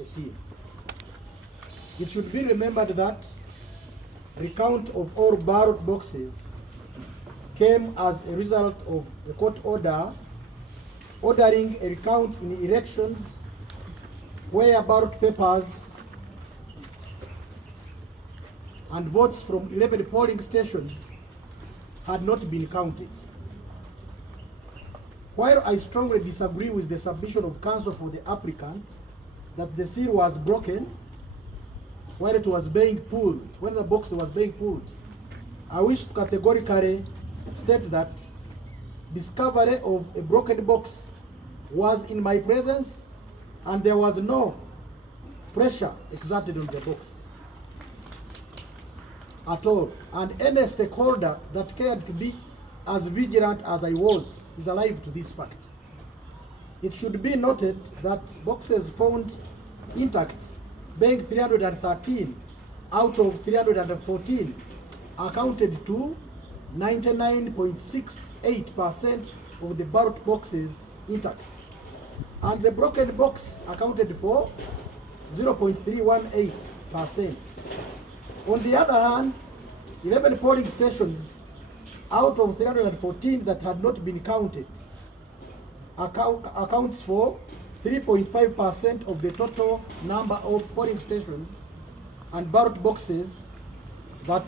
a seal. It should be remembered that recount of all ballot boxes came as a result of a court order ordering a recount in elections where ballot papers and votes from 11 polling stations had not been counted. While I strongly disagree with the submission of counsel for the applicant that the seal was broken when it was being pulled, when the box was being pulled, I wish to categorically state that discovery of a broken box was in my presence and there was no pressure exerted on the box at all. And any stakeholder that cared to be as vigilant as I was is alive to this fact. It should be noted that boxes found intact, being 313 out of 314, accounted to 99.68% of the ballot boxes intact. And the broken box accounted for 0.318%. On the other hand, 11 polling stations out of 314 that had not been counted accounts for 3.5% of the total number of polling stations and ballot boxes that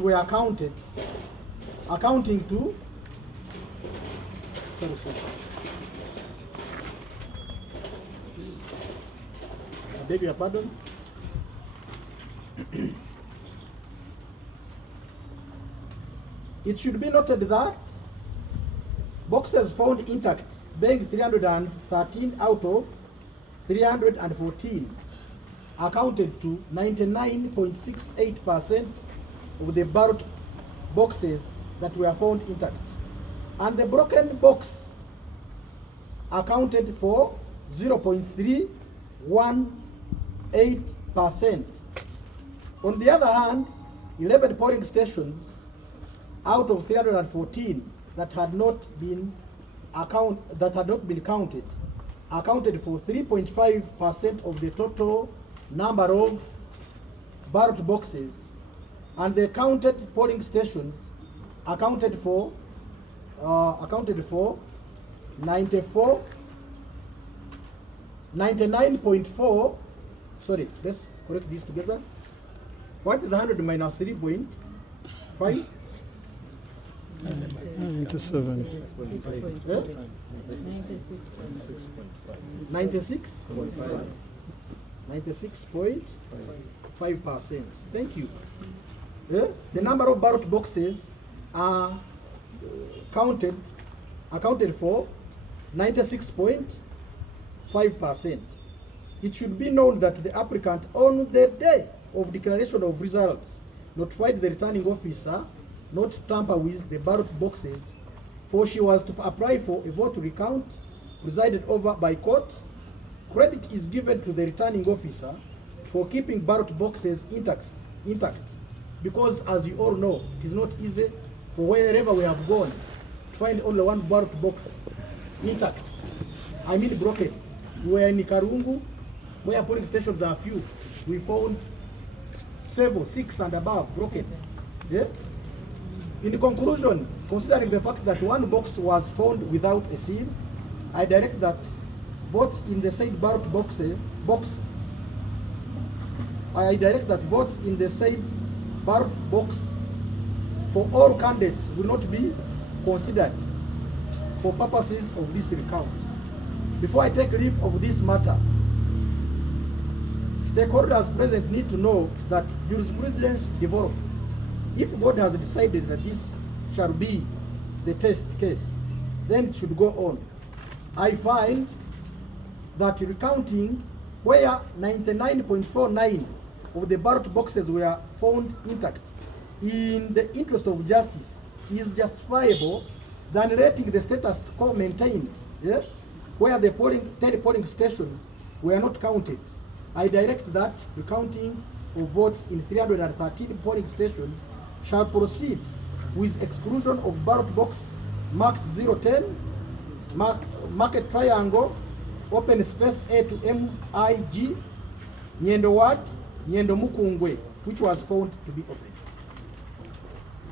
were counted, accounting to, sorry. I beg your pardon. It should be noted that boxes found intact, being 313 out of 314, accounted to 99.68% of the ballot boxes that were found intact. And the broken box accounted for 0.318%. On the other hand, 11 polling stations out of 314 that had not been counted accounted for 3.5% of the total number of ballot boxes, and the counted polling stations accounted for 99.4. Sorry, let's correct this together. What is 100 minus 3.5? 97. 96.5%. Thank you. The number of ballot boxes are accounted for 96.5%. It should be known that the applicant, on the day of declaration of results, notified the returning officer not to tamper with the ballot boxes, for she was to apply for a vote recount presided over by court. Credit is given to the returning officer for keeping ballot boxes intact, because as you all know, it is not easy for wherever we have gone to find only one ballot box intact. I mean broken. We were in Karungu, where polling stations are few. We found several, 6 and above broken. Yeah? In conclusion, considering the fact that one box was found without a seal, I direct that votes in the said ballot box for all candidates will not be considered for purposes of this recount. Before I take leave of this matter, stakeholders present need to know that jurisprudence developed. If God has decided that this shall be the test case, then it should go on. I find that recounting where 99.49 of the ballot boxes were found intact in the interest of justice is justifiable than letting the status quo maintained, yeah, where the 10 polling stations were not counted. I direct that recounting of votes in 313 polling stations shall proceed with exclusion of ballot box marked 010, marked triangle, open space A to MIG, Nyendo Ward, Nyendo Mukungwe, which was found to be open.